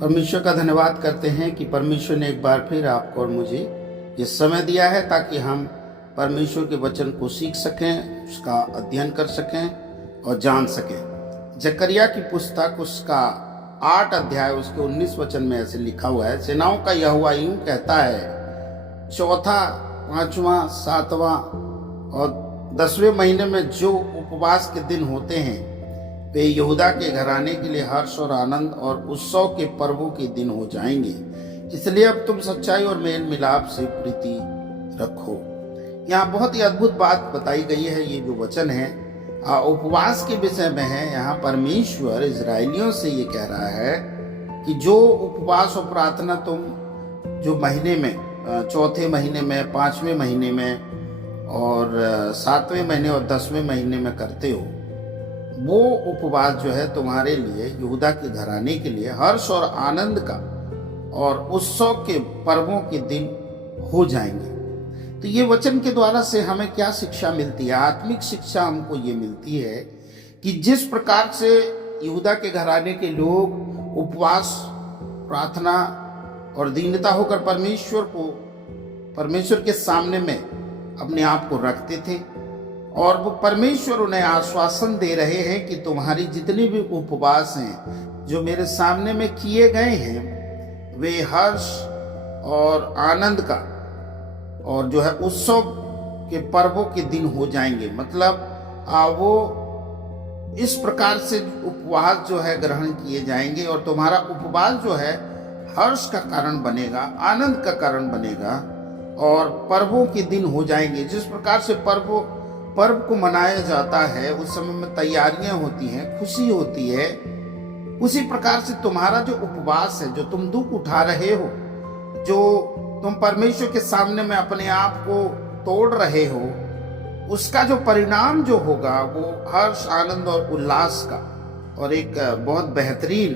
परमेश्वर का धन्यवाद करते हैं कि परमेश्वर ने एक बार फिर आपको और मुझे ये समय दिया है ताकि हम परमेश्वर के वचन को सीख सकें, उसका अध्ययन कर सकें और जान सकें। जकरिया की पुस्तक उसका 8 अध्याय उसके 19 वचन में ऐसे लिखा हुआ है, सेनाओं का यहोवा यूं कहता है, चौथा, पांचवा, सातवां और 10वें महीने में जो उपवास के दिन होते हैं वे यहूदा के घराने के लिए हर्ष और आनंद और उत्सव के पर्वों के दिन हो जाएंगे। इसलिए अब तुम सच्चाई और मेल मिलाप से प्रीति रखो। यहाँ बहुत ही अद्भुत बात बताई गई है। ये जो वचन है उपवास के विषय में है। यहाँ परमेश्वर इजरायलियों से ये कह रहा है कि जो उपवास और प्रार्थना तुम जो महीने में, चौथे महीने में, 5वें महीने में और 7वें महीने और 10वें महीने में करते हो, वो उपवास जो है तुम्हारे लिए, यहूदा के घराने के लिए हर्ष और आनंद का और उत्सव के पर्वों के दिन हो जाएंगे। तो ये वचन के द्वारा से हमें क्या शिक्षा मिलती है? आत्मिक शिक्षा हमको ये मिलती है कि जिस प्रकार से यहूदा के घराने के लोग उपवास, प्रार्थना और दीनता होकर परमेश्वर के सामने में अपने आप को रखते थे और वो परमेश्वर उन्हें आश्वासन दे रहे हैं कि तुम्हारी जितनी भी उपवास हैं जो मेरे सामने में किए गए हैं वे हर्ष और आनंद का और जो है उत्सव के पर्वों के दिन हो जाएंगे। मतलब वो इस प्रकार से उपवास जो है ग्रहण किए जाएंगे और तुम्हारा उपवास जो है हर्ष का कारण बनेगा, आनंद का कारण बनेगा और पर्वों के दिन हो जाएंगे। जिस प्रकार से पर्व को मनाया जाता है, उस समय में तैयारियां होती हैं, खुशी होती है, उसी प्रकार से तुम्हारा जो उपवास है, जो तुम दुख उठा रहे हो, जो तुम परमेश्वर के सामने में अपने आप को तोड़ रहे हो, उसका जो परिणाम जो होगा वो हर्ष, आनंद और उल्लास का और एक बहुत बेहतरीन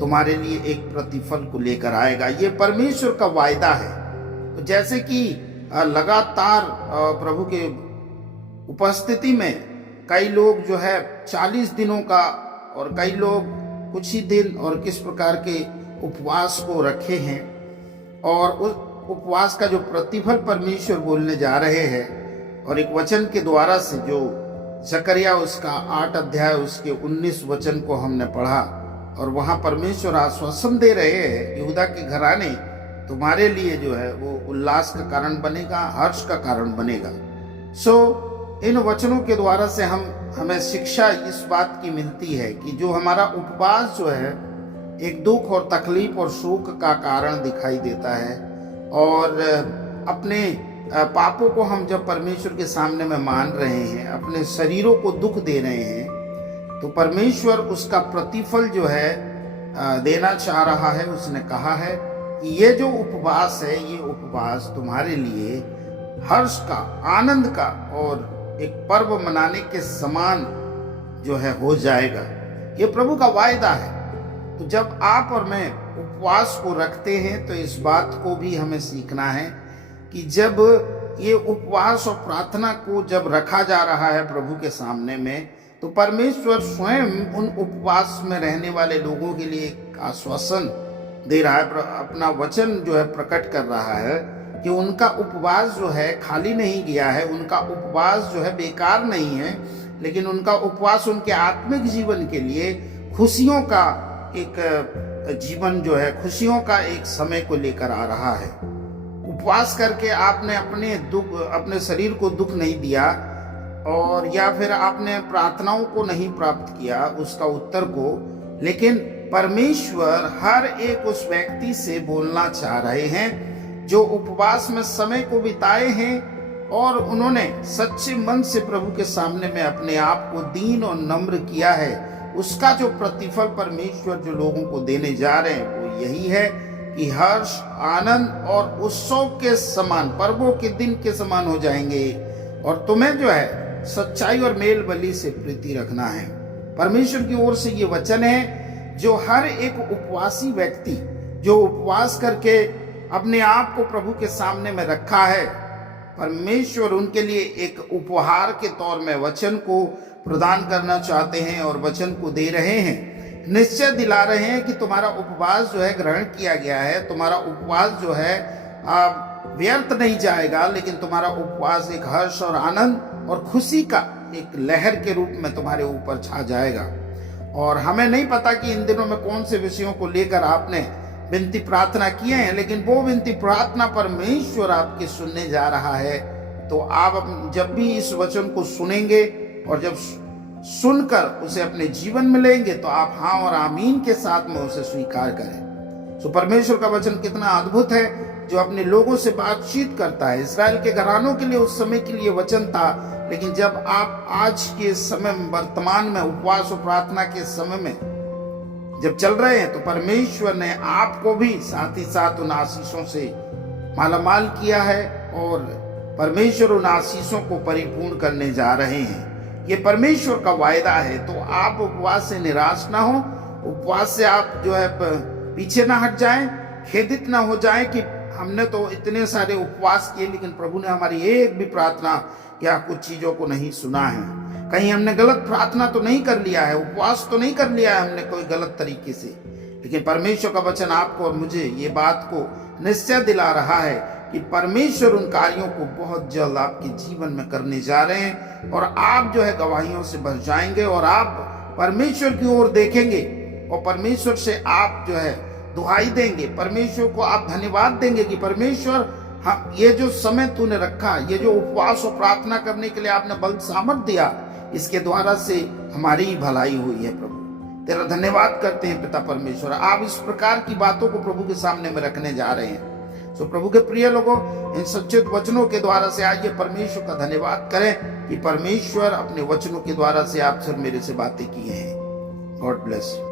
तुम्हारे लिए एक प्रतिफल को लेकर आएगा। ये परमेश्वर का वायदा है। तो जैसे कि लगातार प्रभु के उपस्थिति में कई लोग जो है 40 दिनों का और कई लोग कुछ ही दिन और किस प्रकार के उपवास को रखे हैं और उस उपवास का जो प्रतिफल परमेश्वर बोलने जा रहे हैं और एक वचन के द्वारा से जो जकरिया उसका 8 अध्याय उसके 19 वचन को हमने पढ़ा और वहां परमेश्वर आश्वासन दे रहे हैं, यहूदा के घराने तुम्हारे लिए जो है वो उल्लास का कारण बनेगा, हर्ष का कारण बनेगा। इन वचनों के द्वारा से हमें शिक्षा इस बात की मिलती है कि जो हमारा उपवास जो है एक दुख और तकलीफ और शोक का कारण दिखाई देता है और अपने पापों को हम जब परमेश्वर के सामने में मान रहे हैं, अपने शरीरों को दुख दे रहे हैं, तो परमेश्वर उसका प्रतिफल जो है देना चाह रहा है। उसने कहा है कि ये जो उपवास है, ये उपवास तुम्हारे लिए हर्ष का, आनंद का और एक पर्व मनाने के समान जो है हो जाएगा। ये प्रभु का वायदा है। तो जब आप और मैं उपवास को रखते हैं तो इस बात को भी हमें सीखना है कि जब ये उपवास और प्रार्थना को जब रखा जा रहा है प्रभु के सामने में, तो परमेश्वर स्वयं उन उपवास में रहने वाले लोगों के लिए एक आश्वासन दे रहा है, अपना वचन जो है प्रकट कर रहा है कि उनका उपवास जो है खाली नहीं गया है, उनका उपवास जो है बेकार नहीं है, लेकिन उनका उपवास उनके आत्मिक जीवन के लिए खुशियों का एक जीवन जो है, खुशियों का एक समय को लेकर आ रहा है। उपवास करके आपने अपने शरीर को दुख नहीं दिया और या फिर आपने प्रार्थनाओं को नहीं प्राप्त किया उसका उत्तर को, लेकिन परमेश्वर हर एक उस व्यक्ति से बोलना चाह रहे हैं जो उपवास में समय को बिताए हैं और उन्होंने सच्चे मन से प्रभु के सामने में अपने आप को दीन और नम्र किया है। उसका जो प्रतिफल परमेश्वर जो लोगों को देने जा रहे हैं वो यही है कि हर्ष, आनंद और उत्सव के समान, पर्वों के दिन के समान हो जाएंगे और तुम्हें जो है सच्चाई और मेल बलि से प्रीति रखना है। परमेश्वर की ओर से ये वचन है जो हर एक उपवासी व्यक्ति जो उपवास करके अपने आप को प्रभु के सामने में रखा है, परमेश्वर उनके लिए एक उपहार के तौर में वचन को प्रदान करना चाहते हैं और वचन को दे रहे हैं। निश्चय दिला रहे हैं कि तुम्हारा उपवास जो है ग्रहण किया गया है, तुम्हारा उपवास जो है व्यर्थ नहीं जाएगा, लेकिन तुम्हारा उपवास एक हर्ष और आनंद और खुशी का एक लहर के रूप में तुम्हारे ऊपर छा जाएगा। और हमें नहीं पता कि इन दिनों में कौन से विषयों को लेकर आपने विनती प्रार्थना किए हैं, लेकिन वो विनती प्रार्थना परमेश्वर आपके सुनने जा रहा है। तो आप जब भी इस वचन को सुनेंगे और जब सुनकर उसे अपने जीवन में लेंगे तो आप हाँ और आमीन के साथ में उसे स्वीकार करें। तो परमेश्वर का वचन कितना अद्भुत है जो अपने लोगों से बातचीत करता है। इस्राएल के घरानों के लिए उस समय के लिए वचन था, लेकिन जब आप आज के समय में वर्तमान में उपवास और प्रार्थना के समय में जब चल रहे हैं तो परमेश्वर ने आपको भी साथ ही साथ उन आशीषों से मालामाल किया है और परमेश्वर उन आशीषों को परिपूर्ण करने जा रहे हैं। ये परमेश्वर का वायदा है। तो आप उपवास से निराश ना हो, उपवास से आप जो है पीछे ना हट जाएं, खेदित ना हो जाएं कि हमने तो इतने सारे उपवास किए लेकिन प्रभु ने हमारी एक भी प्रार्थना या कुछ चीजों को नहीं सुना है। कहीं हमने गलत प्रार्थना तो नहीं कर लिया है, उपवास तो नहीं कर लिया है हमने कोई गलत तरीके से। लेकिन परमेश्वर का वचन आपको और मुझे ये बात को निश्चय दिला रहा है कि परमेश्वर उन कार्यों को बहुत जल्द आपके जीवन में करने जा रहे हैं और आप जो है गवाहियों से भर जाएंगे और आप परमेश्वर की ओर देखेंगे और परमेश्वर से आप जो है दुहाई देंगे, परमेश्वर को आप धन्यवाद देंगे कि परमेश्वर हम ये जो समय तूने रखा, ये जो उपवास और प्रार्थना करने के लिए आपने बल सामर्थ दिया, इसके द्वारा से हमारी ही भलाई हुई है। प्रभु तेरा धन्यवाद करते हैं पिता परमेश्वर। आप इस प्रकार की बातों को प्रभु के सामने में रखने जा रहे हैं। सो प्रभु के प्रिय लोगों, इन सच्चे वचनों के द्वारा से आज ये परमेश्वर का धन्यवाद करें कि परमेश्वर अपने वचनों के द्वारा से आपसे मेरे से बातें की हैं। God bless you.